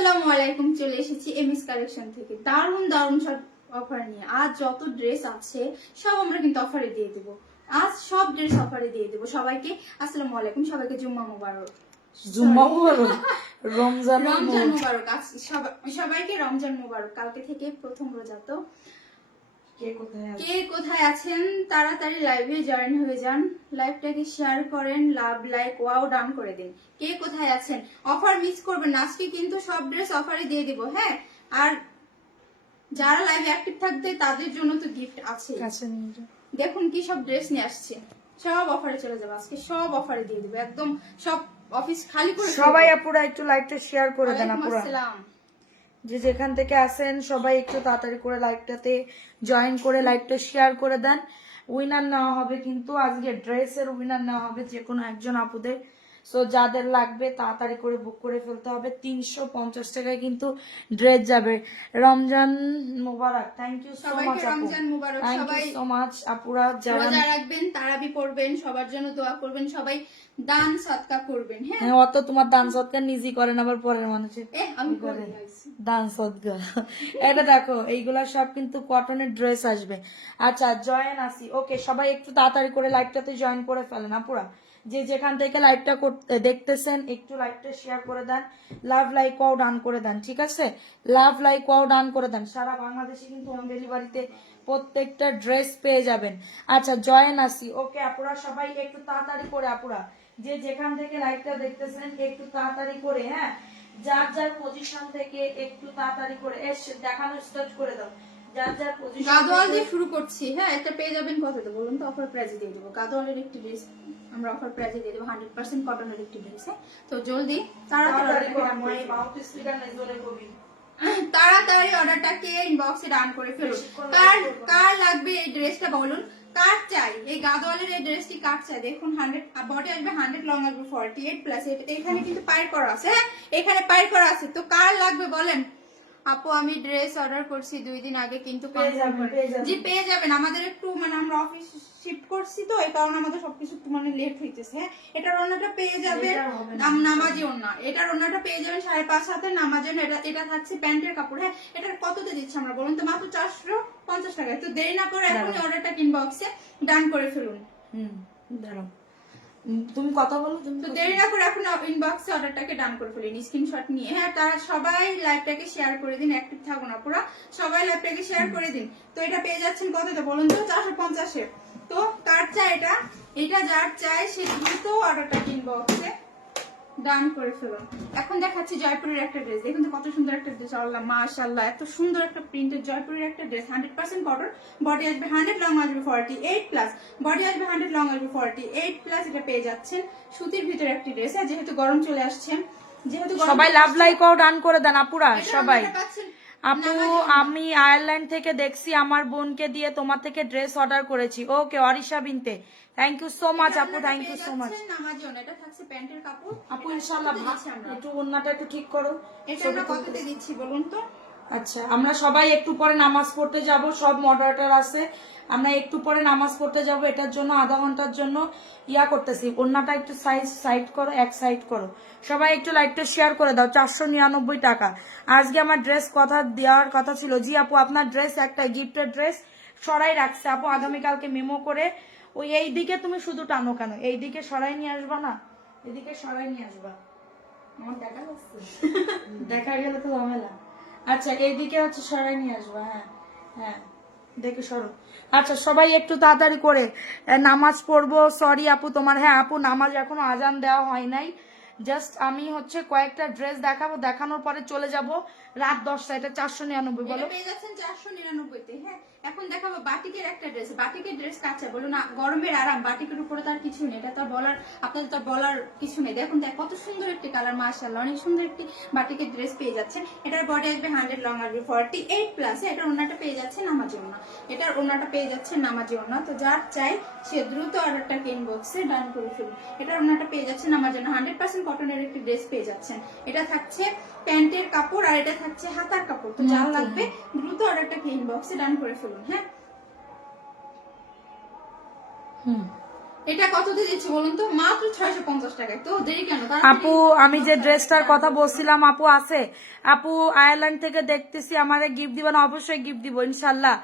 আসসালামু আলাইকুম, চলে এসেছি এমএস কালেকশন থেকে দারুণ দারুণ সব অফার নিয়ে। আজ যত ড্রেস আছে সব আমরা কিন্তু অফারে দিয়ে দেব। আজ সব ড্রেস অফারে দিয়ে দেব সবাইকে। আসসালামু আলাইকুম, সবাইকে জুম্মা মুবারক। জুম্মা মুবারক, রমজান মুবারক। সবাইকে রমজান মুবারক। কালকে থেকে প্রথম রোজা, তো কে কোথায় আছেন তাড়াতাড়ি লাইভে জয়েন হয়ে যান। লাইভটাকে শেয়ার করেন, লাভ লাইক ওয়াও ডাউন করে দিন। কে কোথায় আছেন, অফার মিস করবেন না। আজকে কিন্তু সব ড্রেস অফারে দিয়ে দিব। হ্যাঁ, আর যারা লাইভে অ্যাক্টিভ থাকবে তাদের জন্য তো গিফট আছে। দেখুন কি সব ড্রেস নিয়ে আসছে, সব অফারে চলে যাবে আজকে, সব অফারে দিয়ে দিব একদম। সব অফিস খালি করে সবাই আপুরা একটু লাইভটা শেয়ার করে দেন। আপুরা আসসালাম, যে যেখান থেকে আসেন সবাই একটু তাড়াতাড়ি করে লাইভটাতে জয়েন করে লাইভটা শেয়ার করে দেন। উইনার নেওয়া হবে কিন্তু আজকে, ড্রেসের উইনার নেওয়া হবে যে কোনো একজন আপুদের। সো যাদের লাগবে তাড়াতাড়ি করে বুক করে ফেলতে হবে। 350 টাকায় কিন্তু ড্রেস যাবে। রমজান মুবারক। থ্যাংক ইউ সো মাচ আপু, রমজান মুবারক। থ্যাংক ইউ সো মাচ আপুরা। যারা রোজা রাখবেন, তারাবি পড়বেন, সবার জন্য দোয়া করবেন, সবাই দান সদকা করবেন। হ্যাঁ, অত তোমার দান সদকা নিজেই করেন, আবার পরের মানুষের আমি করে দান সদকা। এটা দেখো, এইগুলা সব কিন্তু কটনের ড্রেস আসবে। আচ্ছা জয়েন আসি, ওকে সবাই একটু তাড়াতাড়ি করে লাইভটাতে জয়েন করে ফেলেন আপুরা। যে যেখান থেকে লাইভটা দেখতেছেন একটু লাইভটা শেয়ার করে দেন, লাভ লাইক ওয়াও ডান করে দেন। ঠিক আছে, লাভ লাইক ওয়াও ডান করে দেন। সারা বাংলাদেশে কিন্তু হোম ডেলিভারিতে প্রত্যেকটা ড্রেস পেয়ে যাবেন। আচ্ছা জয়েন আসি, ওকে আপুরা সবাই একটু তাড়াতাড়ি করে আপুরা যে যেখান থেকে লাইভটা দেখতেছেন একটু তাড়াতাড়ি করে, হ্যাঁ যার যার পজিশন থেকে একটু তাড়াতাড়ি করে এসে দেখানো স্টার্ট করে দাও। যার যার পজিশন গাদোয়াল দিয়ে শুরু করছি। হ্যাঁ, এটা পেয়ে যাবেন কততে বলুন তো? অফার প্রাইজে দিয়ে দেবো। গাদোয়ালের একটি ড্রেস আমরা অফার প্রাইজে দিয়ে দেবো, 100% কটনের একটি ড্রেস। হ্যাঁ, তো জলদি তাড়াতাড়ি অর্ডারটাকে ইনবক্সে ডান করে ফেলুন। কার লাগবে এই ড্রেসটা বলুন, কার চাই এই গাদোয়ালের এই ড্রেসটি, কার চাই? দেখুন 100 বডি আসবে, 100 লং আসবে 48 প্লাস। এখানে কিন্তু পাইর করা আছে। হ্যাঁ, এখানে পাইর করা আছে। তো কার লাগবে বলেন? আপু আমি ড্রেস অর্ডার করছি 2 দিন আগে, কিন্তু জি পেয়ে যাবেন। আমাদের একটু আমরা অফিস শিফট করছি, তো এই কারণে আমাদের সবকিছু লেট হইতেছে। হ্যাঁ, এটার ওন্নাটা পেয়ে যাবেন নামাজি ওন্না, এটার ওন্নাটা পেয়ে যাবেন 5.5 হাতের নামাজি ওন্না। এটা থাকছে প্যান্টের কাপড়। হ্যাঁ, এটার কততে দিচ্ছি আমরা বলুন তো? মাত্র 450 টাকায়। তো দেরি না করে এখনই অর্ডারটা ইনবক্সে ডান করে ফেলুন। দাঁড়াও, তুমি কথা বলো। তো দেরি না করে এখন ইনবক্সে অর্ডারটাকে ডান করে ফেলুন স্ক্রিনশট নিয়ে। হ্যাঁ, তারা সবাই লাইভটাকে শেয়ার করে দিন, অ্যাক্টিভ থাকুন না পুরো, সবাই লাইভটাকে শেয়ার করে দিন। তো এটা পেয়ে যাচ্ছেন কততে বলুন তো? 450-এ। তো কার চাই এটা? এটা যার চাই সে দ্রুত অর্ডারটাকে ইনবক্সে ডান করে ফেলুন। এখন দেখাচ্ছি জয়পুরের একটা ড্রেস। দেখুন তো কত সুন্দর একটা ড্রেস, আল্লাহ মাশাআল্লাহ, এত সুন্দর একটা প্রিন্টের জয়পুরের একটা ড্রেস। 100% কটন, বডি আসবে 100 লং আসবে 48 প্লাস, বডি আসবে 100 লং আসবে 48 প্লাস। এটা পেয়ে যাচ্ছেন সুতির ভিতরে একটি ড্রেস। যেহেতু গরম চলে আসছে, যেহেতু সবাই লাভ লাইক ও ডান করে দেন আপুরা সবাই। আপু আমি আয়ারল্যান্ড থেকে দেখছি, আমার বোনকে দিয়ে তোমার থেকে ড্রেস অর্ডার করেছি। ওকে অরিশা বিনতে, থ্যাংক ইউ সো মাচ আপু, থ্যাংক ইউ সো মাচ। এটা থাকছে প্যান্টের কাপড়। আপু ইনশাআল্লাহ একটু ওন্নাটা একটু ঠিক করো। এটা আমরা কততে দিচ্ছি বলুন তো? আচ্ছা আমরা সবাই একটু পরে নামাজ পড়তে যাব, সব মডারেটর আছে, আমরা একটু পরে নামাজ পড়তে যাব। এটার জন্য আধা ঘন্টার জন্য করতেছি। ওন্নাটা একটু সাইড করো, এক সাইড করো। সবাই একটু লাইভটা শেয়ার করে দাও। 499 টাকা আজকে আমার ড্রেস কথা দেওয়ার কথা ছিল। জি আপু আপনার ড্রেস একটা গিফটের ড্রেস সরাই রাখছে আপু, আগামীকালকে মেমো করে ওই এই দিকে তুমি শুধু টানো কেন, এই দিকে সরাই নিয়ে আসবা না, এদিকে সরাই নিয়ে আসবা। আমার দেখা যাচ্ছে, দেখা গেলে তো ঝামেলা। আচ্ছা এইদিকে হচ্ছে সরাই নিয়ে আসবা। হ্যাঁ হ্যাঁ দেখে সরো। আচ্ছা সবাই একটু তাড়াতাড়ি করে নামাজ পড়বো। সরি আপু তোমার, হ্যাঁ আপু নামাজ এখনো আজান দেওয়া হয় নাই। জাস্ট আমি হচ্ছে কয়েকটা ড্রেস দেখাবো, দেখানোর পরে চলে যাব রাত 10টা। এটা 499 বলো, পেয়ে যাচ্ছেন 499-তে। হ্যাঁ, এখন দেখাবো বাটিকের একটা ড্রেস। বাটিকের ড্রেস কাঁচা বলো না, গরমের আরাম। বাটিকের উপরে তার কিছু নেই, এটা তো বলার, আপনাদের তো বলার কিছু নেই। দেখুন কত সুন্দর একটি কালার, মাশাআল্লাহ, অনেক সুন্দর একটি বাটিকের ড্রেস পেয়ে যাচ্ছেন। এটার বডি আসবে 100 লং আসবে 48 প্লাস। এটার ওন্নাটা পেয়ে যাচ্ছে নামাজি ওন্না, এটার ওন্নাটা পেয়ে যাচ্ছে নামাজি ওন্না। তো যার চাই সে দ্রুত অর্ডারটাকে ইনবক্সে ডান করে ফেলুন। এটার ওন্নাটা পেয়ে যাচ্ছে নামাজি ওন্না, 100% কটনের একটি ড্রেস পেয়ে যাচ্ছেন। এটা থাকছে প্যান্টের কাপড় আর এটা থাকছে হাতার কাপড়। তো যার লাগবে দ্রুত অর্ডারটাকে ইনবক্সে ডান করে ফেলুন। হ্যাঁ, এটা কত দিয়ে দিচ্ছি বলুন তো? মাত্র 650 টাকায়। তো দেরি কেন? আপু আমি যে ড্রেসটার কথা বলছিলাম আপু আছে, আপু আয়ারল্যান্ড থেকে দেখতেছি, আমারে গিফট দিবেন? অবশ্যই গিফট দিব ইনশাল্লাহ।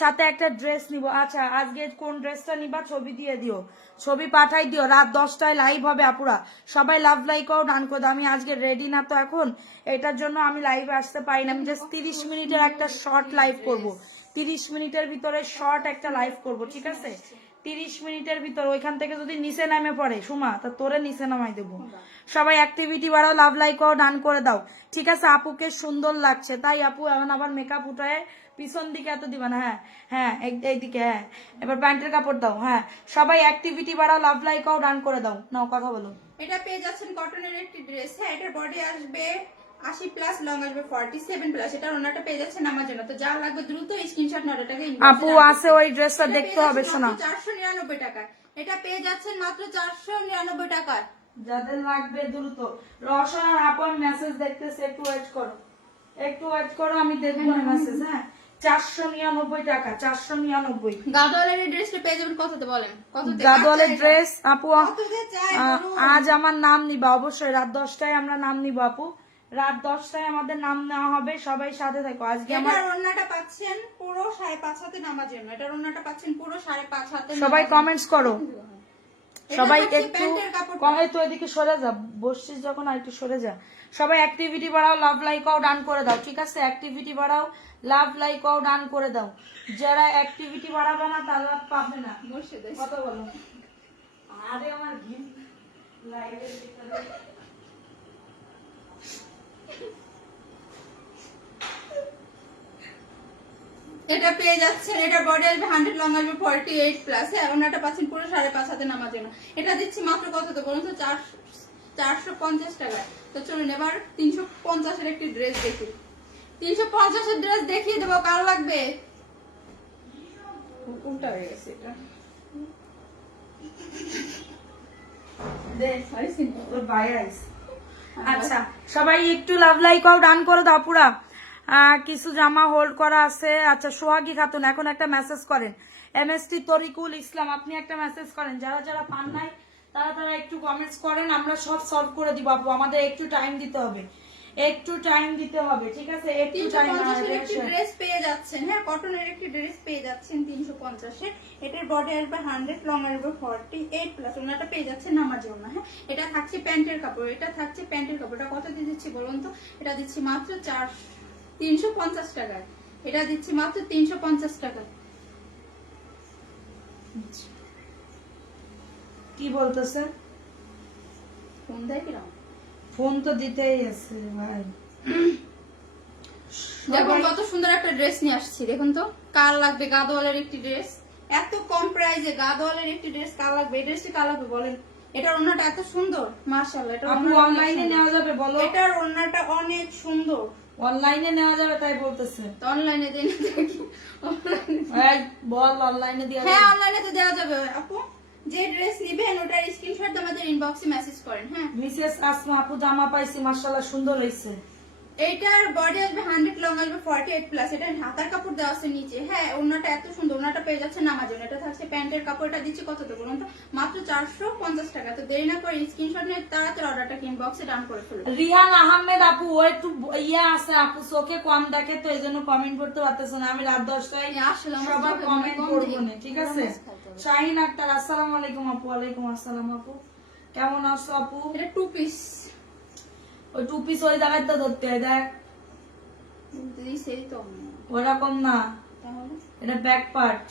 সাথে একটা ড্রেস নিব। আচ্ছা আজকে কোন ড্রেসটা নিবা ছবি দিয়ে দিও, ছবি পাঠাই দিও। রাত 10টায় লাইভ হবে আপুরা, সবাই লাভ লাইকও ডান করে দাও। আমি আজকে রেডি না তো এখন, এটার জন্য আমি লাইভে আসতে পারি না। আমি জাস্ট 30 মিনিটের একটা শর্ট লাইভ করব, 30 মিনিটের ভিতরে শর্ট একটা লাইভ করব, ঠিক আছে? 30 মিনিটের ভিতর ওইখান থেকে যদি নিচে নামে পড়ে সুমা, তা তোরে নিচে নামাই দেবো। সবাই অ্যাক্টিভিটি বাড়াও, লাভ লাইকও ডান করে দাও, ঠিক আছে? আপুকে সুন্দর লাগছে তাই আপু এখন আবার মেকআপ উঠায় পিছন দিকে এত দিবা না। হ্যাঁ হ্যাঁ এইদিকে, হ্যাঁ এবার প্যান্টের কাপড় দাও। হ্যাঁ সবাই অ্যাক্টিভিটি বাড়াও, লাভ লাইকও ডান করে দাও। নাও কথা বলো। এটা পেয়ে যাচ্ছেন কটনের একটি ড্রেস। হ্যাঁ এটার বডি আসবে 80 প্লাস, লং আসবে 47 প্লাস। এটা ওনাটা পেয়ে যাচ্ছেন আমার জন্য। তো যা লাগবে দ্রুত স্ক্রিনশট না ওটাকে আপু আছে ওই ড্রেসটা দেখতে হবে শোনা। 499 টাকায় এটা পেয়ে যাচ্ছেন মাত্র 499 টাকায়। যাদের লাগবে দ্রুত। রওশন আপন মেসেজ দেখতেছে, একটু ওয়েট করো, একটু ওয়েট করো, আমি দেখবো মেসেজ। হ্যাঁ 499 টাকা, 499। গাদওয়ালের এই ড্রেসটা পেয়ে যাবেন কততে বলেন? কততে? গাদওয়ালের ড্রেস আপু কততে চাই বলুন? আজ আমার নাম নিবা অবশ্যই, রাত 10টায় আমরা নাম নিব আপু, রাত 10টায় আমাদের নাম নেওয়া হবে। সবাই সাথে থাকো। আজকে আমার এটার ওন্নাটা পাচ্ছেন পুরো 5.5 হাতে নামার জন্য। এটার ওন্নাটা পাচ্ছেন পুরো 5.5 হাতে। সবাই কমেন্টস করো, সবাই একটু প্যান্টের কাপড়। কমে তো এদিকে সরে যা, বসছিস যখন আর একটু সরে যা। সবাই অ্যাক্টিভিটি বাড়াও, লাভ লাইকও ডান করে দাও, ঠিক আছে? অ্যাক্টিভিটি বাড়াও, লাভ লাইকও ডান করে দাও। যারা অ্যাক্টিভিটি বাড়াবে না তারা পাবে না। বসে দেয়। কত বলো? আরে আমার গিফট লাইভের ভিতরে এটা পেয়ে যাচ্ছেন, এটা বডি আসবে 100, লং আসবে 48 প্লাস। এবং এটা পাচ্ছেন পুরো 5.5 হাতে নামার জন্য। এটা দিচ্ছি মাত্র কত তো বলুন তো? 450 টাকায়। তো চলুন এবার 350 এর একটি ড্রেস দেখি। 350 এর ড্রেস দেখিয়ে দেবো। কার লাগবে? উল্টা হয়ে গেছে এটা। আচ্ছা সবাই একটু লাভ লাইকও ডান করে দাও পুরা। কিছু জামা হোল্ড করা আছে। আচ্ছা সোহাগী খাতুন এখন একটা মেসেজ করেন। MST তরিকুল ইসলাম আপনি একটা মেসেজ করেন। যারা যারা পান নাই তারা তারা একটু কমেন্টস করেন, আমরা সব সলভ করে দিব আপু। আমাদের একটু টাইম দিতে হবে, একটু টাইম দিতে হবে, ঠিক আছে? একটু টাইম। 350 এর একটি ড্রেস পেয়ে যাচ্ছেন। হ্যাঁ কটনের একটি ড্রেস পেয়ে যাচ্ছেন 350 এর। এটার বডি আসবে 100, লং আসবে 48 প্লাস। ওনাটা পেয়ে যাচ্ছেন আমার জন্য। হ্যাঁ এটা থাকছে প্যান্টের কাপড়, এটা থাকছে প্যান্টের কাপড়। এটা কত দিয়ে দিচ্ছি বলুন তো? এটা দিচ্ছি মাত্র 350 টাকায়। এটা দিচ্ছি মাত্র 350 টাকায়। কি বলতেছে? ফোন দেয় কিরকম? ফোন তো দিতেই আছে ভাই। দেখুন কত সুন্দর একটা ড্রেস নিয়ে আসছি। দেখুন তো কার লাগবে? গাদওয়ালের একটি ড্রেস, এত কম প্রাইসে গাদওয়ালের একটি ড্রেস কার লাগবে? এই ড্রেসটি কার লাগবে বলেন? এটার ওন্নাটা এত সুন্দর, মাশাআল্লাহ। এটা আপু অনলাইনে নেওয়া যাবে বলো? এটার ওন্নাটা অনেক সুন্দর। অনলাইনে নেওয়া যাবে তাই বলতেছে। তো অনলাইনে দেন দেখি। এই বল অনলাইনে দেওয়া হ্যাঁ যাবে? অনলাইনে তো দেওয়া যাবে আপু। যে ড্রেস নিবেন ওটার স্ক্রিনশট আমাদের ইনবক্সে মেসেজ করেন। হ্যাঁ মিসেস আসমা আপু জামা পাইছি মাশাআল্লাহ সুন্দর হইছে। এইটার বডি আসবে 100, লং আসবে 48 প্লাস। এটা হাতার কাপড় দেওয়া আছে নিচে। হ্যাঁ ওন্নাটা এত সুন্দর। ওন্নাটা পেয়ে যাচ্ছে নামার জন্য। এটা থাকছে প্যান্টের কাপড়। এটা দিচ্ছি কত তো বলুন তো? মাত্র 450 টাকা। তো দেরি না করে স্ক্রিনশট নিয়ে তাড়াতাড়ি অর্ডারটা ইনবক্সে ডান করে ফেলুন। রিহান আহমেদ আপু ও একটু ইয়া আছে আপু, চোখে কম দেখে তো এই জন্য কমেন্ট করতে পারতেছে না। আমি রাত 10টায় আসলে আমার সবার চোখে কমেন্ট কম করবো দেখি। না, ঠিক আছে? শাহিন আক্তার আসসালামু আলাইকুম আপু। ওয়ালাইকুম আসসালাম আপু, কেমন আছো আপু? এটা 2 পিস। ওই 2 পিস ওই জায়গায় তো ধরতে হয়, দেখ সেই তো ওরকম না, তাহলে এটা ব্যাক পার্ট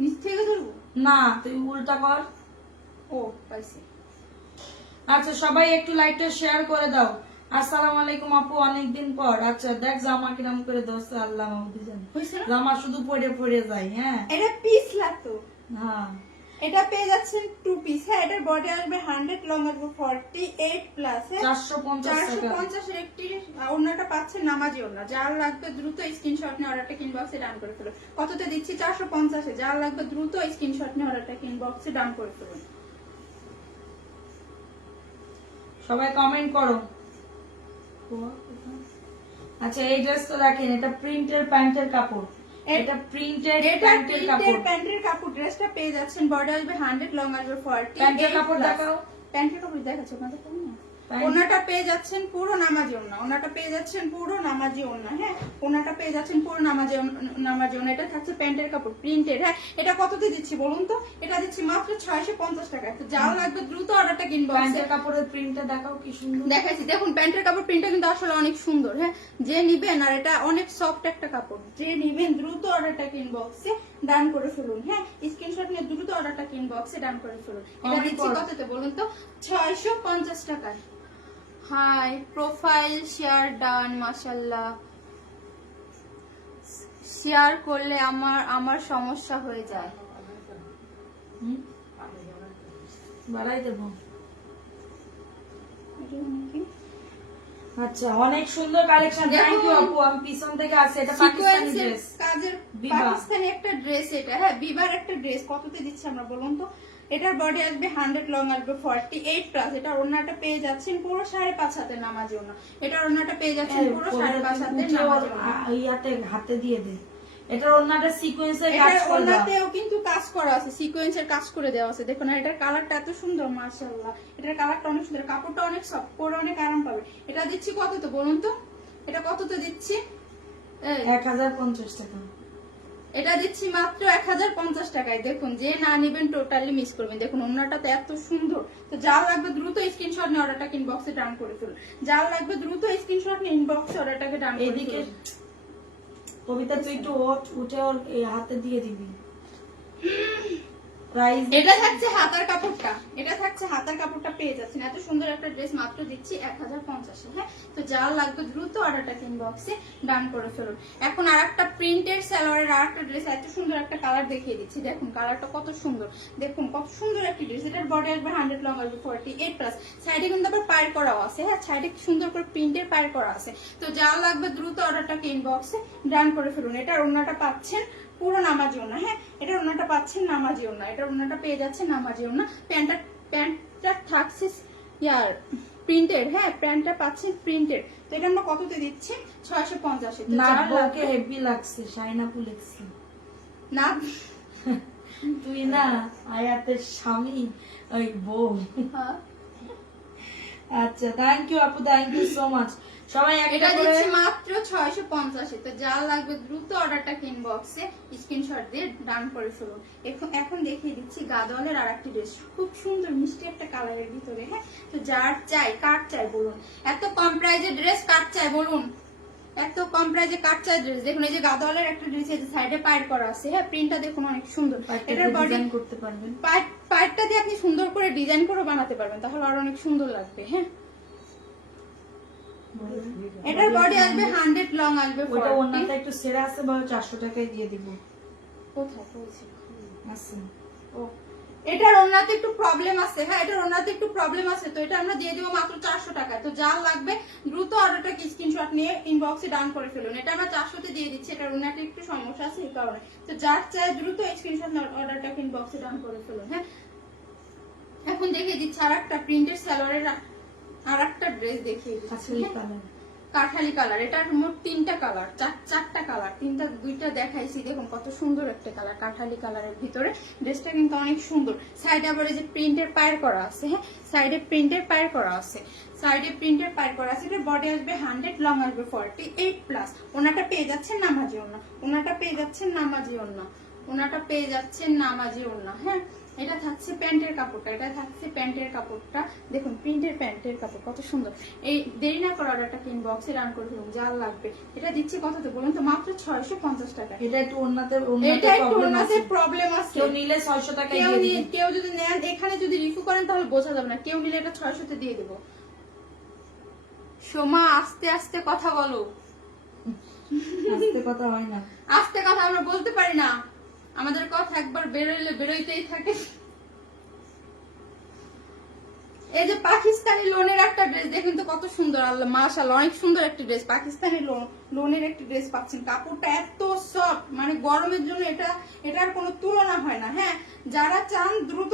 নিচ থেকে ধরবো না, তুই উল্টা কর। ও পাইছি। আচ্ছা সবাই একটু লাইকটা শেয়ার করে দাও। আসসালামু আলাইকুম আপু অনেকদিন পর। আচ্ছা দেখ জামা কিরাম করে দোস্ত, আল্লাহ মাহমুদি জানে হইছে না? জামা শুধু পরে পরে যায়। হ্যাঁ এটা পিস লাগতো। হ্যাঁ এটা পেয়ে যাচ্ছেন 2 পিস। হ্যাঁ এটার বডি আসবে 100, লং আসবে 48 প্লাস। 450 এর একটি ওন্নাটা পাচ্ছেন নামাজি ওন্না। যার লাগবে দ্রুত স্ক্রিনশট নিয়ে অর্ডারটা ইনবক্সে ডান করে ফেলুন। কততে দিচ্ছি? 450 এ। যার লাগবে দ্রুত স্ক্রিনশট নিয়ে অর্ডারটা ইনবক্সে ডান করে ফেলুন। সবাই কমেন্ট করো। আচ্ছা এই ড্রেস তো দেখেন, এটা প্রিন্টের প্যান্টের কাপড়। এটা প্রিন্টেড এটা প্যান্টের কাপড়। প্যান্টের কাপড়, ড্রেসটা পেয়ে যাচ্ছেন, বডি আসবে 100, লং আসবে 40। প্যান্টের কাপড় দেখাও। প্যান্টের কাপড় দেখাচ্ছি আপনাদের কেমন না? প্যান্ট। ওনাটা পেয়ে যাচ্ছেন পুরো নামাজি ওন্না, ওনাটা পেয়ে যাচ্ছেন পুরো নামাজি ওন্না, হ্যাঁ ওনাটা পেয়ে যাচ্ছেন পুরো নামাজি ওন্না। এটা থাকছে প্যান্টের কাপড় প্রিন্টেড। হ্যাঁ এটা কততে দিচ্ছি বলুন তো? এটা দিচ্ছি মাত্র 650 টাকা। তো যাও লাগবে দ্রুত অর্ডারটা কিনবো। প্যান্টের কাপড়ের প্রিন্টটা দেখাও কি সুন্দর। দেখাচ্ছি, দেখুন প্যান্টের কাপড় প্রিন্টটা কিন্তু আসলে অনেক সুন্দর। হ্যাঁ যে নিবেন, আর এটা অনেক সফট একটা কাপড়, যে নিবেন দ্রুত অর্ডারটা ইনবক্সে ডান করে ফেলুন। হ্যাঁ স্ক্রিনশট নিয়ে দ্রুত অর্ডারটা ইনবক্সে ডান করে ফেলুন। এটা দিচ্ছি কততে বলুন তো? 650 টাকায়। হাই প্রোফাইল শেয়ার ডান, মাশাআল্লাহ। শেয়ার করলে আমার সমস্যা হয়ে যায়। বাড়াই দেবো। আচ্ছা অনেক সুন্দর কালেকশন, থ্যাংক ইউ আপু। আমি পিছন থেকে আসি, এটা পাকিস্তানি ড্রেস, কাজের বিবা। পাকিস্তানি একটা ড্রেস এটা। হ্যাঁ বিবার একটা ড্রেস কততে দিচ্ছি আমরা বলুন তো? এটার বডি আসবে 100, লং আসবে 48 প্লাস। এটা ওড়নাটা পেয়ে যাচ্ছেন পুরো 5.5 হাতের নামাজি ওড়না। এটার ওড়নাটা পেয়ে যাচ্ছেন পুরো 5.5 হাতের নামাজি ওড়না। ইয়াতে হাতে দিয়ে দে। এটার ওড়নাটা সিকোয়েন্সের কাজ এটার করা, ওড়নাতেও কিন্তু কাজ করা আছে, সিকোয়েন্সের কাজ করে দেওয়া আছে। দেখুন এটার কালারটা এত সুন্দর, মাশাআল্লাহ। এটার কালারটা অনেক সুন্দর, কাপড়টা অনেক সফট, পরে অনেক আরাম পাবে। এটা দিচ্ছি কততে বলুন তো? এটা কততে দিচ্ছি? 1050 টাকা। এটা দিচ্ছি মাত্র 1050 টাকায়। দেখুন যে না নিবেন টোটালি মিস করবেন। দেখুন ওড়নাটা তো এত সুন্দর। তো যা লাগবে দ্রুত স্ক্রিনশট নিয়ে অর্ডারটাকে ইনবক্সে ডান করে ফেলুন। যা লাগবে দ্রুত স্ক্রিনশট নিয়ে ইনবক্সে অর্ডারটাকে ডান করে এদিকে ফেলুন। কবিতা তুই একটু উঠে ওর এই হাতে দিয়ে দিবি। প্রাইস এটা থাকছে হাতার কাপড়টা, এটা থাকছে হাতার কাপড়টা পেয়ে যাচ্ছেন। এত সুন্দর একটা ড্রেস মাত্র দিচ্ছি 1050। হ্যাঁ তো যা লাগবে দ্রুত অর্ডারটাকে ইনবক্সে ডান করে ফেলুন। এখন আরেকটা প্রিন্টেড সালোয়ারের আরেকটা ড্রেস, এত সুন্দর একটা কালার দেখিয়ে দিচ্ছি। দেখুন কালারটা কত সুন্দর, দেখুন কত সুন্দর একটা ড্রেস। এটার বডি আসবে 100, লং আসবে 48 প্লাস। সাইডে কিন্তু আবার পায়ের করাও আছে। হ্যাঁ সাইডে সুন্দর করে প্রিন্টের পায়ের করা আছে। তো যা লাগবে দ্রুত অর্ডারটাকে ইনবক্সে ডান করে ফেলুন। এটার ওড়নাটা পাচ্ছেন পুরো নামাজি ওড়না। হ্যাঁ এটার ওড়নাটা পাচ্ছেন নামাজি ওড়না, এটার ওড়নাটা পেয়ে যাচ্ছে নামাজি ওড়না। প্যান্টটা থাকছে ইয়ার প্রিন্টেড। হ্যাঁ প্যান্টটা পাচ্ছেন প্রিন্টেড। তো এটা আমরা কততে দিচ্ছি? 650। তো না যার বউকে লাগবে হেভি লাগছে, শাইনাপু লাগছে। না তুই না আয়াতের স্বামী ওই বউ। হ্যাঁ আচ্ছা থ্যাংক ইউ আপু, থ্যাংক ইউ সো মাচ। সবাই একটা এটা করে দিচ্ছি মাত্র 650। তো যা লাগবে দ্রুত অর্ডারটা ইনবক্সে স্ক্রিনশট দিয়ে ডান করে ফেলুন। এখন দেখিয়ে দিচ্ছি গাদওয়ালের আরেকটি ড্রেস, খুব সুন্দর মিষ্টি একটা কালারের ভিতরে। হ্যাঁ তো যার চাই কার চাই বলুন? এত কম প্রাইজে ড্রেস কার চাই বলুন? এত কম প্রাইজে কার চাই ড্রেস? দেখুন এই যে গাদওয়ালের একটা ড্রেস, এই যে সাইডে পায়ের করা আছে। হ্যাঁ প্রিন্টটা দেখুন অনেক সুন্দর। এটার বডি ডিজাইন করতে পারবেন, পায়েরটা দিয়ে আপনি সুন্দর করে ডিজাইন করে বানাতে পারবেন, তাহলে আরো অনেক সুন্দর লাগবে। হ্যাঁ এটার বডি আসবে 100, লং আসবে ওটা 40। ওন্নাটা একটু সেরা আছে, ভালো 400 টাকায় দিয়ে দিব। কোথায় বলছি? আছে ও এটার ওন্নাতে একটু প্রবলেম আছে। হ্যাঁ এটার ওন্নাতে একটু প্রবলেম আছে, তো এটা আমরা দিয়ে দিব মাত্র 400 টাকায়। তো যা লাগবে দ্রুত অর্ডারটাকে স্ক্রিনশট নিয়ে ইনবক্সে ডান করে ফেলুন। এটা আমরা 400 তে দিয়ে দিচ্ছি, এটার ওন্নাতে একটু সমস্যা আছে এই কারণে। তো যার চাই দ্রুত স্ক্রিনশট অর্ডারটাকে ইনবক্সে ডান করে ফেলুন। হ্যাঁ এখন দেখিয়ে দিচ্ছি আরেকটা প্রিন্টেড সালোয়ারের আরেকটা ড্রেস দেখিয়ে দিচ্ছি। আসলে কালার কাঠালি কালার। এটার মোট 3টা কালার, চারটা কালার, দুইটা দেখাইছি। দেখুন কত সুন্দর একটা কালার, কাঠালি কালারের ভিতরে। ড্রেসটা কিন্তু অনেক সুন্দর। সাইডে আবার এই যে প্রিন্টের পায়ের করা আছে। হ্যাঁ সাইডে প্রিন্টের পায়ের করা আছে, সাইডে প্রিন্টের পায়ের করা আছে। এটা বডি আসবে 100, লং আসবে 48 প্লাস। ওনাটা পেয়ে যাচ্ছেন নামাজি ওড়না, ওনাটা পেয়ে যাচ্ছেন নামাজি ওড়না, ওনাটা পেয়ে যাচ্ছেন নামাজি ওড়না। হ্যাঁ এটা থাকছে প্যান্টের কাপড়টা, এটা থাকছে প্যান্টের কাপড়টা। দেখুন প্রিন্টের প্যান্টের কাপড় কত সুন্দর। এই দেরি না করে অর্ডারটা ইনবক্সে রান করে ফেলুন। যা লাগবে এটা দিচ্ছি কততে বলুন তো? মাত্র 650 টাকা। এটা একটু ওন্নাতে এটা একটু ওনাতে প্রবলেম আছে। কেউ নিলে 600 টাকায় দিয়ে দিবেন। কেউ যদি নেন, এখানে যদি রিফু করেন তাহলে বোঝা যাবে না। কেউ নিলে এটা 600 তে দিয়ে দেব। সোমা আস্তে আস্তে কথা বলো। আস্তে কথা হয় না, আস্তে কথা আমরা বলতে পারি না, আমাদের কথা একবার বেরোইলে বেরোইতেই থাকে। এই যে পাকিস্তানি লোনের একটা ড্রেস দেখুন তো কত সুন্দর, আল্লাহ মাশাআল্লাহ, অনেক সুন্দর একটা ড্রেস। পাকিস্তানি লোনের একটা ড্রেস পাচ্ছেন, কাপড়টা এত সফট, মানে গরমের জন্য এটার কোনো তুলনা হয় না। হ্যাঁ, যারা চান দ্রুত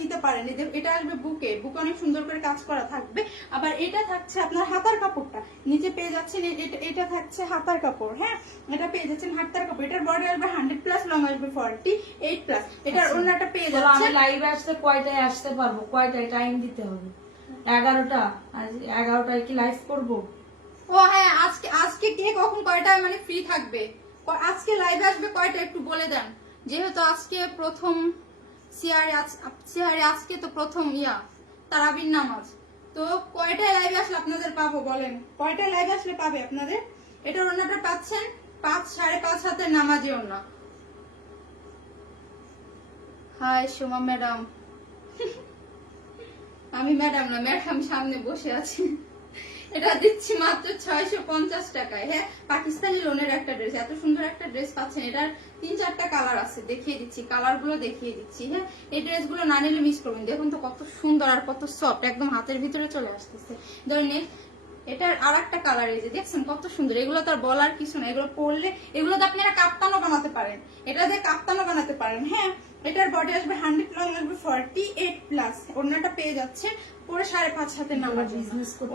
নিতে পারেন। এটা আসবে বুকে অনেক সুন্দর করে কাজ করা থাকবে। আবার এটা থাকছে আপনার হাতার কাপড়টা, নিচে পেয়ে যাচ্ছেন এটা থাকছে হাতার কাপড়। হ্যাঁ, এটা পেয়ে যাচ্ছেন হাতার কাপড়। এটার বডি আসবে 100+, লং আসবে 48+। এটার অন্যটা পেয়ে আমি যাচ্ছে। লাইভে আসতে কয়টায় আসতে পারবো, কয়টায় টাইম দিতে হবে? 11টা। আজ 11টায় কি লাইভ করবো? ও হ্যাঁ, আজকে কে কখন কয়টায় মানে ফ্রি থাকবে, আজকে লাইভে আসবে কয়টা একটু বলে দেন। যেহেতু আজকে প্রথম সিহারে আজকে তো প্রথম তারাবির নামাজ, তো কয়টায় লাইভে আসলে আপনাদের পাবো বলেন, কয়টায় লাইভে আসলে পাবে আপনাদের? এটার ওনাটা পাচ্ছেন 5 5:30 হাতের নামাজি ওনা। Hi Soma madam. আমি ম্যাডাম না, ম্যাডাম সামনে বসে আছি। এটা দিচ্ছি মাত্র 650 টাকায়। হ্যাঁ, পাকিস্তানি লোনের একটা ড্রেস, এত সুন্দর একটা ড্রেস পাচ্ছেন। এটার 3-4টা কালার আছে, দেখিয়ে দিচ্ছি, কালার গুলো দেখিয়ে দিচ্ছি। হ্যাঁ, এই ড্রেস গুলো না নিলে মিস করবেন। দেখুন তো কত সুন্দর আর কত সফট, একদম হাতের ভিতরে চলে আসতেছে। ধরেন এটার আর একটা কালার, এই যে দেখছেন কত সুন্দর। এগুলো তার বলার কিছু না, এগুলো পরলে এগুলো তো আপনারা কাপ্তানও বানাতে পারেন, এটা দিয়ে কাপ্তানও বানাতে পারেন। হ্যাঁ, এটার বডি আসবে 100, লং আসবে 48+। ওড়নাটা পেয়ে যাচ্ছেন পুরো 5.5 হাতের নামাজ।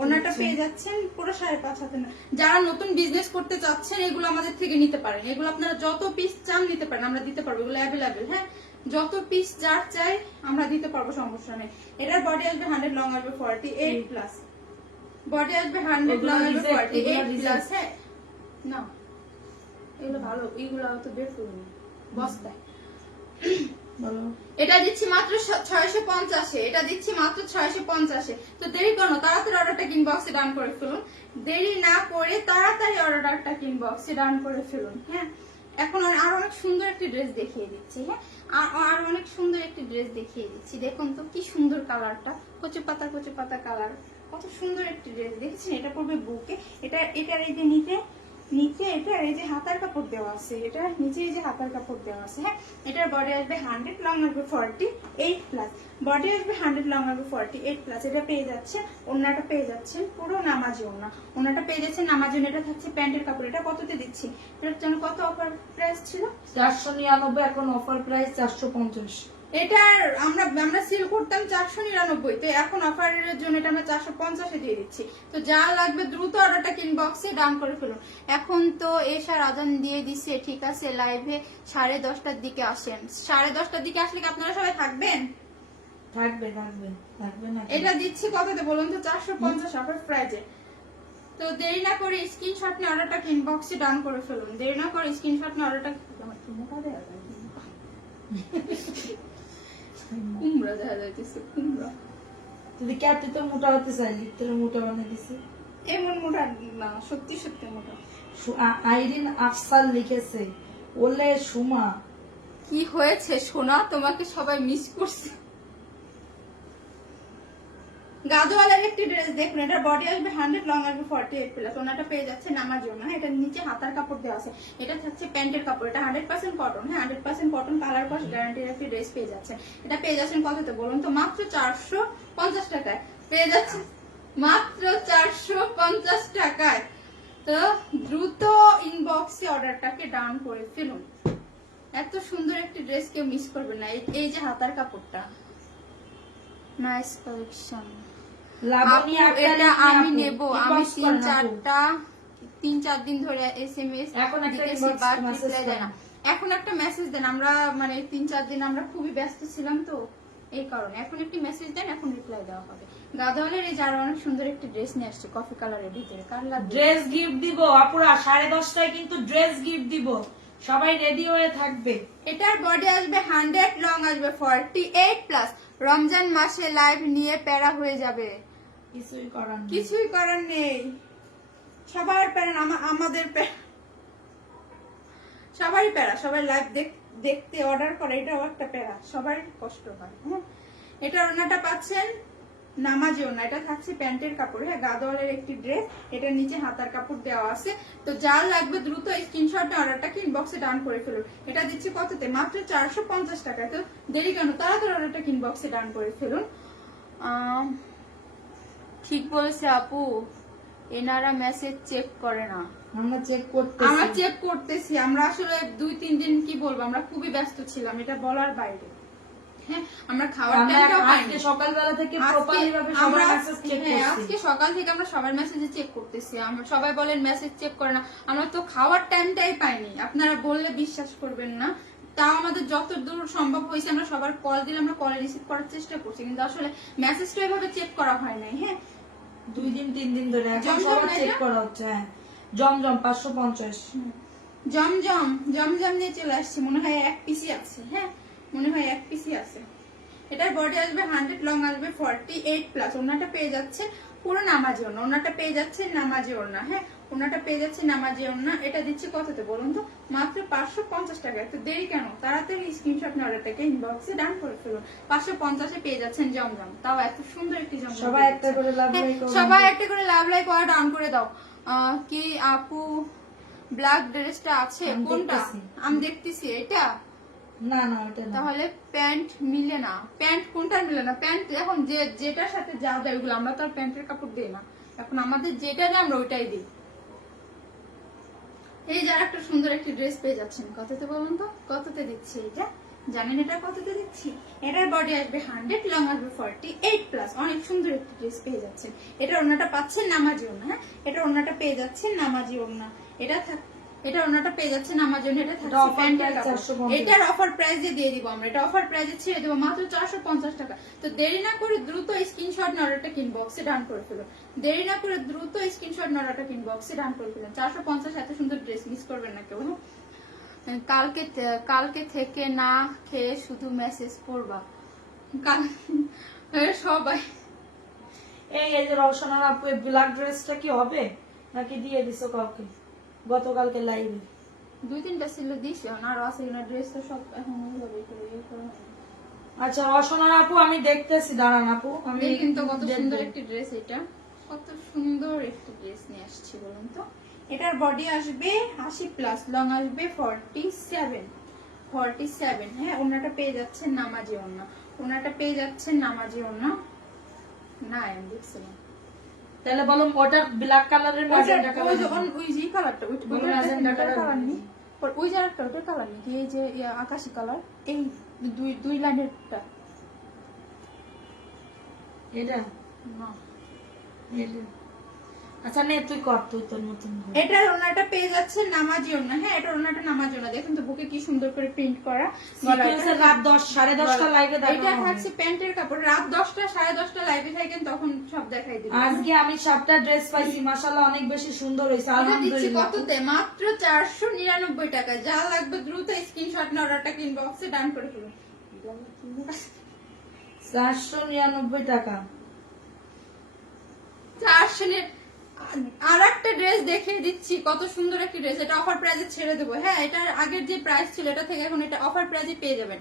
ওড়নাটা পেয়ে যাচ্ছেন পুরো 5.5 হাতের। যারা নতুন বিজনেস করতে চাচ্ছেন এগুলো আমাদের থেকে নিতে পারেন। এগুলো আপনারা যত পিস চান নিতে পারেন, আমরা দিতে পারবো, এগুলো অ্যাভেলেবেল। হ্যাঁ, যত পিস যার চাই আমরা দিতে পারবো, সমস্যা নেই। এটার বডি আসবে 100, লং আসবে 48+। বডি আসবে 100, লং আসবে 48+। হ্যাঁ, না এগুলো ভালো, এগুলো তো বের করুন বস্তায়। এটা দিচ্ছি মাত্র 650, এটা দিচ্ছি মাত্র 650। তো দেরি করো, তাড়াতাড়ি অর্ডারটা ইনবক্সে ডান করে ফেলুন। দেরি না করে তাড়াতাড়ি অর্ডারটা ইনবক্সে ডান করে ফেলুন। হ্যাঁ, এখন আরো অনেক সুন্দর একটি ড্রেস দেখিয়ে দিচ্ছি। হ্যাঁ, আর অনেক সুন্দর একটি ড্রেস দেখিয়ে দিচ্ছি। দেখুন তো কি সুন্দর কালারটা, কচু পাতা কালার, কত সুন্দর একটি ড্রেস দেখেছেন। এটা পড়বে বুকে। এটার এই যে নিচে এটা এই যে হাতার কাপড় দেওয়া আছে, এটা নিচে এই যে হাতার কাপড় দেওয়া আছে। হ্যাঁ, এটার বডি আসবে 100, লং আসবে 48+। বডি আসবে 100, লং আসবে 48+। এটা পেয়ে যাচ্ছে, ওড়নাটা পেয়ে যাচ্ছেন পুরো নামাজি ওড়না। ওড়নাটা পেয়ে যাচ্ছেন নামাজি ওড়না। এটা থাকছে প্যান্টের কাপড়। এটা কততে দিচ্ছি? এটার জন্য কত অফার প্রাইস ছিল? 499, এখন অফার প্রাইস 450। এটার আমরা সেল করতাম 499, তো এখন অফারের জন্য এটা আমরা 450-এ দিয়ে দিচ্ছি। তো যা লাগবে দ্রুত অর্ডারটা ইনবক্সে ডান করে ফেলুন। এখন তো এশার আজান দিয়ে দিচ্ছে, ঠিক আছে, লাইভে 10:30টার দিকে আসেন। 10:30টার দিকে আসলে কি আপনারা সবাই থাকবেন? থাকবে না। এটা দিচ্ছি কততে বলুন তো? 450 অফার প্রাইজে। তো দেরি না করে স্ক্রিনশট নিয়ে অর্ডারটা ইনবক্সে ডান করে ফেলুন। দেরি না করে স্ক্রিনশট নিয়ে অর্ডারটা কুমড়া দেখা যাইতেছে, কুমড়া। তুই ক্যাপটি তো মোটা হতে চাইলি, তোর মোটা বানিয়ে দিছি। এমন মোটা না, সত্যি মোটা। আইরিন আফসাল লিখেছে, ওলে সুমা কি হয়েছে সোনা, তোমাকে সবাই মিস করছে। গাদোয়ালের একটি ড্রেস দেখুন। এটার বডি আসবে 100, লং আসবে 48+। ওনাটা পেয়ে যাচ্ছে নামার জন্য। এটা নিচে হাতার কাপড় দেওয়া আছে। এটা থাকছে প্যান্টের কাপড়। এটা 100% কটন। হ্যাঁ, 100% কটন, কালার ওয়াশ গ্যারান্টির একটি ড্রেস পেয়ে যাচ্ছে। এটা পেয়ে যাচ্ছেন কততে বলুন তো? মাত্র 450 টাকায় পেয়ে যাচ্ছে, মাত্র 450 টাকায়। তো দ্রুত ইনবক্সে অর্ডারটাকে ডান করে ফেলুন। এত সুন্দর একটি ড্রেস কেউ মিস করবে না। এই যে হাতার কাপড়টা, নাইস কালেকশন। এটা আমি নেব, আমি 3-4 দিন ধরে SMS দেয় না। এখন একটা মেসেজ দেন, আমরা মানে 3-4 দিন আমরা খুবই ব্যস্ত ছিলাম, তো এই কারণে এখন একটি মেসেজ দেন, এখন রিপ্লাই দেওয়া হবে। গাদোয়ালের এই যারা অনেক সুন্দর একটি ড্রেস নিয়ে আসছে কফি কালারের ভিতরে, ড্রেস গিফট দিব আপুরা। 10:30টায় কিন্তু ড্রেস গিফট দিব, সবাই রেডি হয়ে থাকবে। এটার বডি আসবে 100, লং আসবে 48+। রমজান মাসে লাইভ নিয়ে প্যারা হয়ে যাবে, কিছুই করার নেই। সবার প্যারা, আমাদের সবারই প্যারা, সবাই লাইভ দেখতে অর্ডার করে, এটাও একটা প্যারা, সবারই কষ্ট হয়। হ্যাঁ, এটা ওনাটা পাচ্ছেন নামাজি ওনা। এটা থাকছে প্যান্টের কাপড়। হ্যাঁ, গাদোয়ালের একটি ড্রেস। এটা নিচে হাতার কাপড় দেওয়া আছে। তো যার লাগবে দ্রুত স্ক্রিনশট অর্ডারটাকে ইনবক্সে ডান করে ফেলুন। এটা দিচ্ছি কততে? মাত্র 450 টাকায়। তো দেরি কেন, তাড়াতাড়ি অর্ডারটা ইনবক্সে ডান করে ফেলুন। ঠিক বলেছে আপু, এনারা মেসেজ চেক করে না। আমরা চেক করতে আমরা চেক করতেছি। আমরা আসলে 2-3 দিন কি বলবো, আমরা খুবই ব্যস্ত ছিলাম, এটা বলার বাইরে। হ্যাঁ, আমরা খাওয়ার টাইমটাও পাইনি। আজকে সকালবেলা থেকে প্রপারলি ভাবে সবার মেসেজ চেক করছি। আজকে সকাল থেকে আমরা সবার মেসেজ চেক করতেছি। আমরা সবাই বলেন মেসেজ চেক করে না, আমরা তো খাওয়ার টাইমটাই পাইনি। আপনারা বললে বিশ্বাস করবেন না, তাও আমাদের যত দূর সম্ভব হয়েছে আমরা সবার কল দিলে আমরা কলে রিসিভ করার চেষ্টা করছি, কিন্তু আসলে মেসেজটা এভাবে চেক করা হয় নাই। হ্যাঁ, 2-3 দিন ধরে এখন জমজম সবার না চেক এটা? করা হচ্ছে। হ্যাঁ, জমজম 550। জমজম নিয়ে চলে আসছি, মনে হয় 1 পিসি আছে। হ্যাঁ, মনে হয় 1 পিসি আছে। এটার বডি আসবে 100, লং আসবে 48 প্লাস। ওনাটা পেয়ে যাচ্ছে পুরো নামাজি ওড়না, ওনাটা পেয়ে যাচ্ছে নামাজি ওড়না। হ্যাঁ, ওনাটা পেয়ে যাচ্ছে নামাজি ওড়না। এটা দিচ্ছি কততে বলুন তো? মাত্র 550 টাকা। এত দেরি কেন? তাড়াতাড়ি স্ক্রিনশট নিয়ে অর্ডারটাকে ইনবক্সে ডান করে ফেলুন। 550-এ পেয়ে যাচ্ছেন জমজম, তাও এত সুন্দর একটি জমজম। সবাই একটা করে লাভ লাইক, সবাই একটা করে লাভ লাইক আর ডাউন করে দাও। কি আপু ব্ল্যাক ড্রেসটা আছে? কোনটা? আমি দেখতেছি এটা। না না ওটা না। তাহলে প্যান্ট মিলে না। প্যান্ট কোনটা মিলে না? প্যান্ট এখন যেটার সাথে যা দেয় ওগুলো, আমরা তো আর প্যান্টের কাপড় দিই না। এখন আমাদের যেটা দেয় আমরা ওইটাই দিই। এই যে একটা সুন্দর একটি ড্রেস পেয়ে যাচ্ছেন, কততে বলুন তো? কততে দিচ্ছি এটা? জানেন এটা কততে দিচ্ছি? এটার বডি আসবে 100, লং আসবে 48 প্লাস। অনেক সুন্দর একটি ড্রেস পেয়ে যাচ্ছেন। এটা ওড়নাটা পাচ্ছেন নামাজি ওড়না। হ্যাঁ, এটা ওড়নাটা পেয়ে যাচ্ছেন নামাজি ওড়না। এটা ওড়নাটা পেয়ে যাচ্ছে নামাজি ওড়না। এটা থাকছে প্যান্টের কাপড়। এটার অফার প্রাইসে দিয়ে দিব আমরা। এটা অফার প্রাইসে ছেড়ে দেবো মাত্র 450 টাকা। তো দেরি না করে দ্রুত স্ক্রিনশট নিয়ে অর্ডারটা ইনবক্সে ডান করে ফেলুন। দেরি না করে দ্রুত স্ক্রিনশট নিয়ে অর্ডারটা ইনবক্সে ডান করে ফেলুন। 450 এত সুন্দর ড্রেস মিস করবেন না কেউ। হ্যাঁ, কালকে থেকে না খেয়ে শুধু মেসেজ করবা। সবাই এই যে রওশনার আপু এই ব্ল্যাক ড্রেসটা কি হবে নাকি দিয়ে দিছো কাউকে গতকালকে লাইভে? 2-3টা ছিল দিছি, আর আছে না ড্রেস তো সব এখন ওইভাবে করে ইয়ে করা হয়। আচ্ছা রওশনার আপু আমি দেখতেছি, দাঁড়ান আপু। আমি কিন্তু কত সুন্দর একটি ড্রেস, এটা কত সুন্দর একটি ড্রেস নিয়ে আসছি বলুন তো। এটার বডি আসবে 80 প্লাস, লং আসবে 47। হ্যাঁ, ওনাটা পেয়ে যাচ্ছেন নামাজি ওড়না। ওনাটা পেয়ে যাচ্ছেন নামাজি ওড়না। না আমি দেখছিলাম। তাহলে বলো ওটা ব্ল্যাক কালারের ম্যাজেন্টা কালার। ওই যে কালারটা, ওইটা ম্যাজেন্টা কালার নেই। ওই যে একটা ওটার কালার নেই, এই যে আকাশি কালার, এই দুই লাইনেরটা। এটা না, এটা আচ্ছা নে তুই কর, তুই তোর মতন কর। এটার ওনাটা পেয়ে যাচ্ছে নামাজি ওড়না। হ্যাঁ, এটার ওনাটা নামাজি ওড়না। দেখুন তো বুকে কি সুন্দর করে প্রিন্ট করা। সিকোয়েন্সের রাত 10-10:30টা লাইভে এটা দেখানো হবে। থাকছে প্যান্টের কাপড়। রাত 10টা 10:30টা লাইভে থাকেন, তখন সব দেখাই দিবেন। আজকে আমি 7টা ড্রেস পাইছি, মাশাআল্লাহ অনেক বেশি সুন্দর হইছে এটা দিচ্ছি আলহামদুলিল্লাহ। কততে? মাত্র 499 টাকা। যা লাগবে দ্রুত স্ক্রিনশট নিয়ে অর্ডারটা ইনবক্সে ডান করে ফেলুন। 499 টাকা। 400 আর একটা ড্রেস দেখিয়ে দিচ্ছি, কত সুন্দর একটি ড্রেস। এটা অফার প্রাইসে ছেড়ে দেবো। হ্যাঁ, এটার আগের যে প্রাইস ছিল এটা থেকে এখন এটা অফার প্রাইসে পেয়ে যাবেন।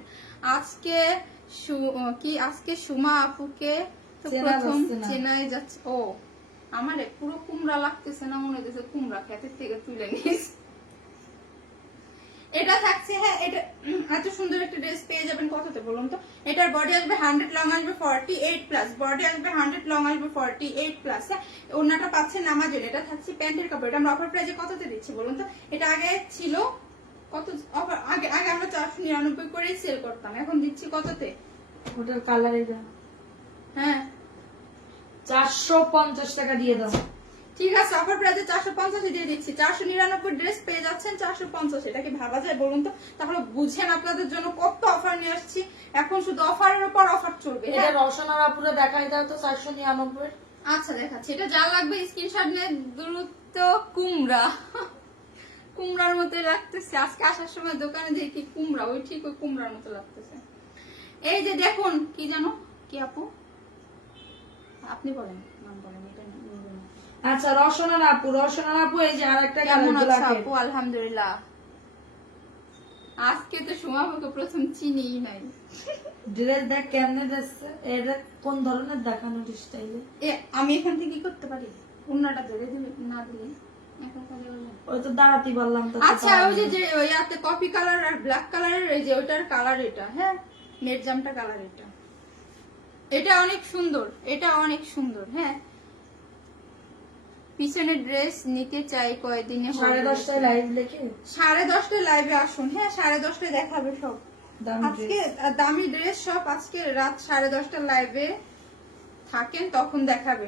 আজকে সুমা আপুকে তো প্রথম চেনাই যাচ্ছে। ও আমারে পুরো কুমড়া লাগতেছে না, মনে হচ্ছে কুমড়া খেতের থেকে তুলে নিয়েছে। এটা থাকছে। হ্যাঁ, এটা এত সুন্দর একটা ড্রেস পেয়ে যাবেন কততে বলুন তো? এটার বডি আসবে 100, লং আসবে 48 প্লাস। বডি আসবে 100, লং আসবে 48 প্লাস। হ্যাঁ, ওনাটা পাচ্ছেন নামাজের। এটা থাকছে প্যান্টের কাপড়। এটা আমরা অফার প্রাইসে কততে দিচ্ছি বলুন তো? এটা আগে ছিল কত অফার? আগে আমরা 499 করেই সেল করতাম, এখন দিচ্ছি কততে? ওটার কালার এটা। হ্যাঁ, 450 টাকা দিয়ে দাও। ঠিক আছে, অফার প্রাইসে 450 দিয়ে দিচ্ছি। 499 ড্রেস পেয়ে যাচ্ছেন 450। এটা কি ভাবা যায় বলুন তো? তাহলে বুঝেন আপনাদের জন্য কত অফার নিয়ে আসছি। এখন শুধু অফারের উপর অফার চলবে। এটা রওশনার আপুরে দেখাই দাও তো 499। আচ্ছা দেখাচ্ছি। এটা যা লাগবে স্ক্রিনশট নিয়ে দ্রুত। কুমড়ার মতো লাগতেছে। আজকে আসার সময় দোকানে দেখি কুমড়া, ওই ঠিক ওই কুমড়ার মতো লাগতেছে। এই যে দেখুন, কি জানো কি আপু, আপনি বলেন, নাম বলেন। এটা আচ্ছা রওশনার আপু এই যে আরেকটা কেমন কালার আছে ব্ল্যাক। আপু? আলহামদুলিল্লাহ। আজকে তো সুমাকে প্রথম চিনিই নাই। ড্রেস দেখ কেমনে দিচ্ছে, এটা কোন ধরনের দেখানোর স্টাইলে? আমি এখান থেকে কি করতে পারি? উন্নাটা ধরে দিলে না দিলে এখন কাজে লাগে। ওই তো দাঁড়াতে বললাম তো। আচ্ছা, ওই যে ওইয়াতে কফি কালার আর ব্ল্যাক কালারের, এই যে ওইটার কালার এটা। হ্যাঁ, নেট জামটা কালার এটা। এটা অনেক সুন্দর, এটা অনেক সুন্দর। হ্যাঁ, পিছনে ড্রেস নিতে চাই কয়দিনে 10:30টায় লাইভ দেখে 10:30টায় লাইভে আসুন। হ্যাঁ 10:30টায় দেখাবে সব আজকে দামি ড্রেস সব আজকে রাত 10:30টার লাইভে থাকেন তখন দেখাবে।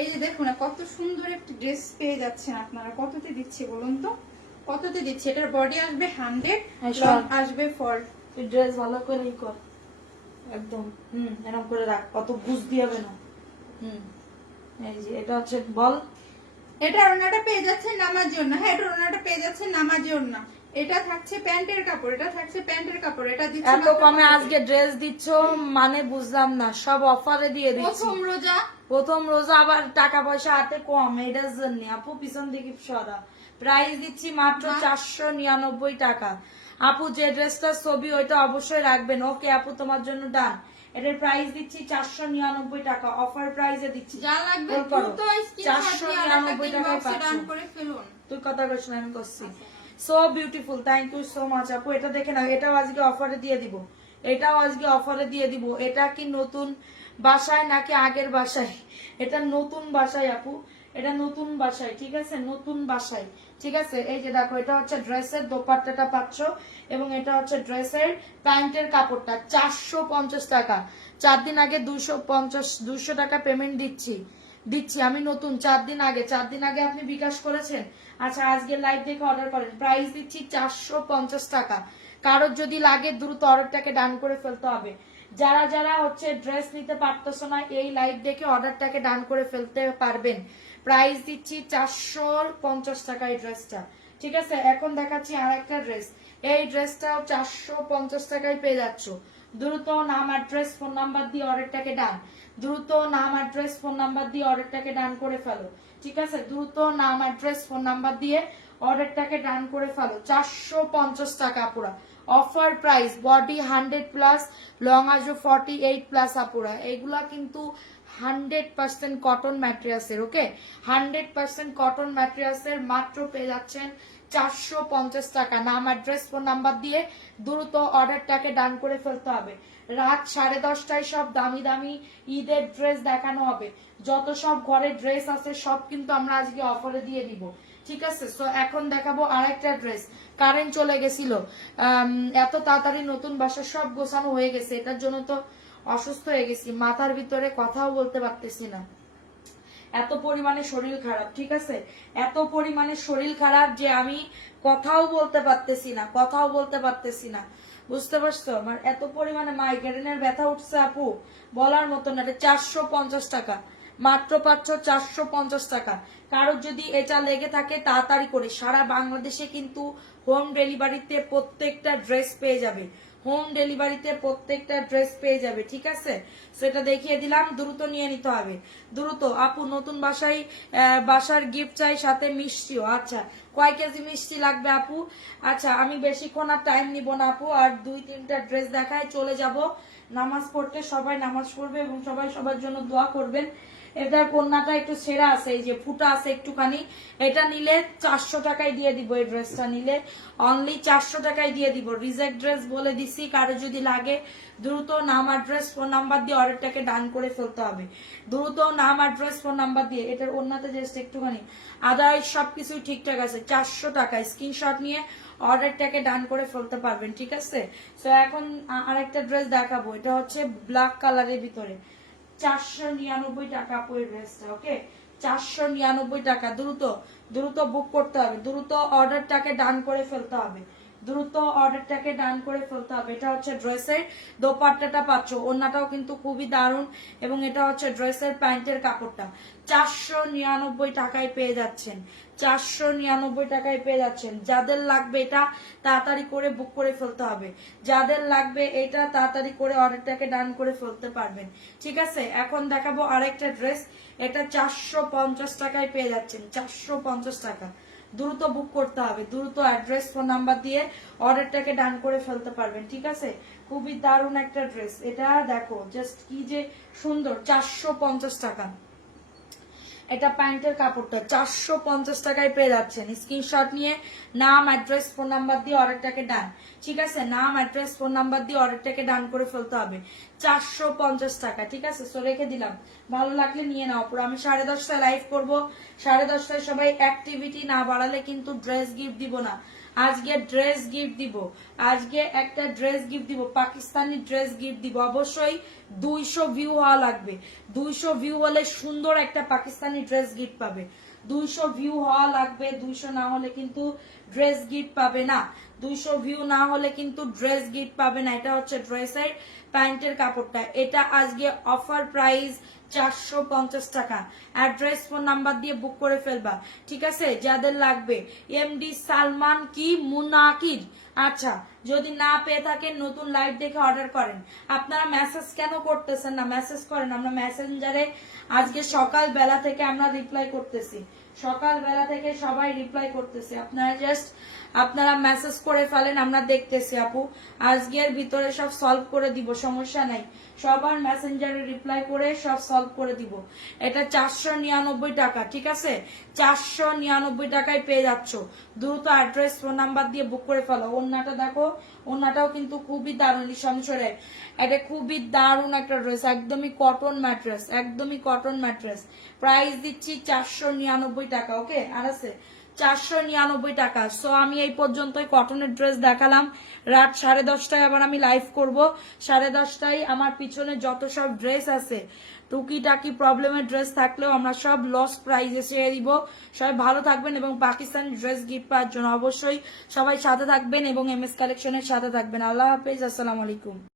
এই যে দেখুন না কত সুন্দর একটা ড্রেস পেয়ে যাচ্ছেন আপনারা। কততে দিচ্ছে বলুন তো, কততে দিচ্ছে? এটার বডি আসবে 100, লং আসবে 40। তুই ড্রেস ভালো করে কর একদম। এরকম করে রাখ, কত বুঝ দিবে না। এই যে এটা হচ্ছে বল, এটা ওনাটা পেয়ে যাচ্ছে নামার জন্য। হ্যাঁ এটা ওনাটা পেয়ে যাচ্ছে নামার জন্য। এটা থাকছে প্যান্টের কাপড়, এটা থাকছে প্যান্টের কাপড়। এটা দিচ্ছে এত কমে আজকে ড্রেস দিচ্ছ মানে বুঝলাম না। সব অফারে দিয়ে দিচ্ছি। প্রথম রোজা আবার টাকা পয়সা হাতে কম, এটার জন্য আপু পিছন দিকে সরা। প্রাইস দিচ্ছি মাত্র 499 টাকা। আপু যে ড্রেসটার ছবি ওইটা অবশ্যই রাখবেন। ওকে আপু তোমার জন্য ডান। এটার প্রাইস দিচ্ছি 499 টাকা, অফার প্রাইসে দিচ্ছি। যা লাগবে 499 টাকায় পাচ্ছ। তুই কথা কইছ না, আমি করছি। So beautiful, thank you so much আপু। এটা দেখে না, এটাও আজকে অফারে দিয়ে দিব। এটাও আজকে অফারে দিয়ে দিব। এটা কি নতুন বাসায় নাকি আগের বাসায়? এটা নতুন বাসায় আপু, এটা নতুন বাসায়, ঠিক আছে? নতুন বাসায়, ঠিক আছে? এই যে দেখো, এটা হচ্ছে ড্রেসের দোপাট্টাটা পাচ্ছ এবং এটা হচ্ছে ড্রেসের প্যান্টের কাপড়টা। 450 টাকা। 4 দিন আগে 200 টাকা পেমেন্ট দিচ্ছি আমি নতুন। 4 দিন আগে আপনি বিকাশ করেছেন। আচ্ছা আজকে লাইভ দেখে অর্ডার করেন। প্রাইস দিচ্ছি 450 টাকা। কারোর যদি লাগে দ্রুত অর্ডারটাকে ডান করে ফেলতে হবে। যারা যারা হচ্ছে ড্রেস নিতে পারতেছো না, এই লাইভ দেখে অর্ডারটাকে ডান করে ফেলতে পারবেন। প্রাইস দিচ্ছি 450 টাকা এই ড্রেসটা, ঠিক আছে? এখন দেখাচ্ছি আর একটা ড্রেস। এই ড্রেসটাও 450 টাকায় পেয়ে যাচ্ছ। দ্রুত নাম অ্যাড্রেস ফোন নাম্বার দিয়ে অর্ডারটাকে ডান। দ্রুত নাম অ্যাড্রেস ফোন নাম্বার দিয়ে অর্ডারটাকে ডান করে ফেলো, ঠিক আছে? দ্রুত নাম অ্যাড্রেস ফোন নাম্বার দিয়ে অর্ডারটাকে ডান করে ফেলো। 450 টাকা পুরা অফার প্রাইস। বডি 100+, লং আসবে 48+ আপুরা। এইগুলা কিন্তু 100% কটন ম্যাটেরিয়ালসের, ওকে? 100% কটন ম্যাটেরিয়ালসের মাত্র পেয়ে যাচ্ছেন 450 টাকা। নাম অ্যাড্রেস ফোন নাম্বার দিয়ে দ্রুত অর্ডারটাকে ডান করে ফেলতে হবে। রাত 10:30টায় সব দামি দামি ঈদের ড্রেস দেখানো হবে। যত সব ঘরে ড্রেস আছে সব কিন্তু আমরা আজকে অফারে দিয়ে দিব, ঠিক আছে? সো এখন দেখাবো আরেকটা ড্রেস। কারেন্ট চলে গেছিল, এত তাড়াতাড়ি নতুন বাসা সব গোছানো হয়ে গেছে। এটার জন্য তো অসুস্থ হয়ে গেছি, মাথার ভিতরে কথাও বলতে পারতেছি না, এত পরিমাণে শরীর খারাপ, ঠিক আছে? এত পরিমাণে শরীর খারাপ যে আমি কথাও বলতে পারতেছি না, বুঝতে পারছো? আমার এত পরিমাণে মাইগ্রেনের ব্যথা উঠছে আপু, বলার মতো না। এটা 450 টাকা মাত্র পাচ্ছ, 450 টাকা। কারোর যদি এটা লেগে থাকে তাড়াতাড়ি করে, সারা বাংলাদেশে কিন্তু হোম ডেলিভারিতে প্রত্যেকটা ড্রেস পেয়ে যাবে। হোম ডেলিভারিতে প্রত্যেকটা ড্রেস পেয়ে যাবে, ঠিক আছে? সেটা দেখিয়ে দিলাম, দ্রুত নিয়ে নিতে হবে। দ্রুত আপু নতুন বাসার গিফট চাই, সাথে মিষ্টিও। আচ্ছা কয় কেজি মিষ্টি লাগবে আপু? আচ্ছা আমি বেশিক্ষণ আর টাইম নিব না আপু, আর 2-3টা ড্রেস দেখায় চলে যাব নামাজ পড়তে। সবাই নামাজ পড়বে এবং সবাই সবার জন্য দোয়া করবেন। এটার কন্যাটা একটু ছেঁড়া আছে, এই যে ফুটা আছে একটুখানি। এটা নিলে 400 টাকায় দিয়ে দিব। এই ড্রেসটা নিলে অনলি 400 টাকায় দিয়ে দিব। রিজেক্ট ড্রেস বলে দিছি, কারো যদি লাগে দ্রুত নাম অ্যাড্রেস ফোন নাম্বার দিয়ে অর্ডারটাকে ডান করে ফেলতে হবে। দ্রুত নাম অ্যাড্রেস ফোন নাম্বার দিয়ে। এটার ওন্নাতে জাস্ট একটুখানি, আদারওয়াইজ সবকিছুই ঠিকঠাক আছে। 400 টাকায় স্ক্রিনশট নিয়ে অর্ডারটাকে ডান করে ফেলতে পারবেন, ঠিক আছে? তো এখন আরেকটা ড্রেস দেখাবো। এটা হচ্ছে ব্ল্যাক কালারের ভিতরে, 499 টাকা আপু এই ড্রেসটা, ওকে? 499 টাকা। দ্রুত বুক করতে হবে, দ্রুত অর্ডারটাকে ডান করে ফেলতে হবে, দ্রুত অর্ডারটাকে ডান করে ফেলতে হবে। এটা হচ্ছে ড্রেসের দোপাট্টাটা পাচ্ছ, ওন্নাটাও কিন্তু খুবই দারুণ এবং এটা হচ্ছে ড্রেসের প্যান্টের কাপড়টা। 499 টাকায় পেয়ে যাচ্ছেন, 499 টাকায় পেয়ে যাচ্ছেন। যাদের লাগবে এটা তাড়াতাড়ি করে বুক করে ফেলতে হবে, যাদের লাগবে এটা তাড়াতাড়ি করে অর্ডারটাকে ডান করে ফেলতে পারবেন, ঠিক আছে? এখন দেখাবো আরেকটা ড্রেস। এটা 450 টাকায় পেয়ে যাচ্ছেন, 450 টাকা। দ্রুত বুক করতে হবে, দ্রুত অ্যাড্রেস ফোন নাম্বার দিয়ে অর্ডারটাকে ডান করে ফেলতে পারবেন, ঠিক আছে? খুবই দারুণ একটা ড্রেস। এটা দেখো জাস্ট কি যে সুন্দর, 450 টাকা। এটা প্যান্টের কাপড়টা 450 টাকায় পেয়ে যাচ্ছেন। স্ক্রিনশট নিয়ে নাম, অ্যাড্রেস, ফোন নাম্বার দিয়ে অর্ডারটাকে ডান, ঠিক আছে, নাম, অ্যাড্রেস, ফোন নাম্বার দিয়ে অর্ডারটাকে ডান করে ফেলতে হবে। 450 টাকা, ঠিক আছে। সো রেখে দিলাম, ভালো লাগলে নিয়ে নাও। পুরো আমি 10:30টায় লাইভ করবো, 10:30টায় সবাই অ্যাক্টিভিটি না বাড়ালে কিন্তু ড্রেস গিফট দিব না। আজকে ড্রেস গিফট দিব, আজকে একটা ড্রেস গিফট দিব, পাকিস্তানি ড্রেস গিফট দিব। অবশ্যই 200 ভিউ হওয়া লাগবে, 200 ভিউ হলে সুন্দর একটা পাকিস্তানি ড্রেস গিফট পাবে। 200 ভিউ হওয়া লাগবে, 200 না হলে কিন্তু ড্রেস গিফট পাবে না। 200 ভিউ না হলে কিন্তু ড্রেস গিফট পাবে না। এটা হচ্ছে ড্রেসের প্যান্টের কাপড়টা, এটা আজকে অফার প্রাইস 450 টাকা। অ্যাড্রেস, ফোন নাম্বার দিয়ে বুক করে ফেলবা, ঠিক আছে। যাদের লাগবে এমডি সালমান কি মুনাকির, আচ্ছা যদি না পেয়ে থাকেন নতুন লাইভ দেখে অর্ডার করেন। আপনারা মেসেজ কেন করতেছেন না? মেসেজ করেন, আমরা মেসেঞ্জারে আজকে সকাল বেলা থেকে আমরা রিপ্লাই করতেছি, সকাল বেলা থেকে সবাই রিপ্লাই করতেছে। আপনারা জাস্ট আপনারা মেসেজ করে ফেলেন, আমরা দেখতেছি আপু। আজকের ভিতরে সব সলভ করে দিব, সমস্যা নাই। সবার মেসেঞ্জারে রিপ্লাই করে সব সলভ করে দিব। এটা 499 টাকা, ঠিক আছে, 499 টাকায় পেয়ে যাচ্ছ। দ্রুত অ্যাড্রেস, ফোন নাম্বার দিয়ে বুক করে ফেলো। ওন্নাটা দেখো, ওন্নাটাও কিন্তু খুবই দারুণ সংসরে, এটা খুবই দারুণ একটা ড্রেস, একদমই কটন ম্যাট্রেস, একদমই কটন ম্যাট্রেস। প্রাইস দিচ্ছি 499 টাকা, ওকে। আর আছে 499 টাকা। সো আমি এই পর্যন্তই কটনের ড্রেস দেখালাম। রাত 10:30টায় আবার আমি লাইভ করব। 10:30টায় আমার পিছনে যত সব ড্রেস আছে, টুকিটাকি প্রবলেমের ড্রেস থাকলেও আমরা সব লস প্রাইজে ছেড়ে দিব। সবাই ভালো থাকবেন এবং পাকিস্তানি ড্রেস গিফট পাওয়ার জন্য অবশ্যই সবাই সাথে থাকবেন এবং এমএস কালেকশনের সাথে থাকবেন। আল্লাহ হাফেজ, আসসালামু আলাইকুম।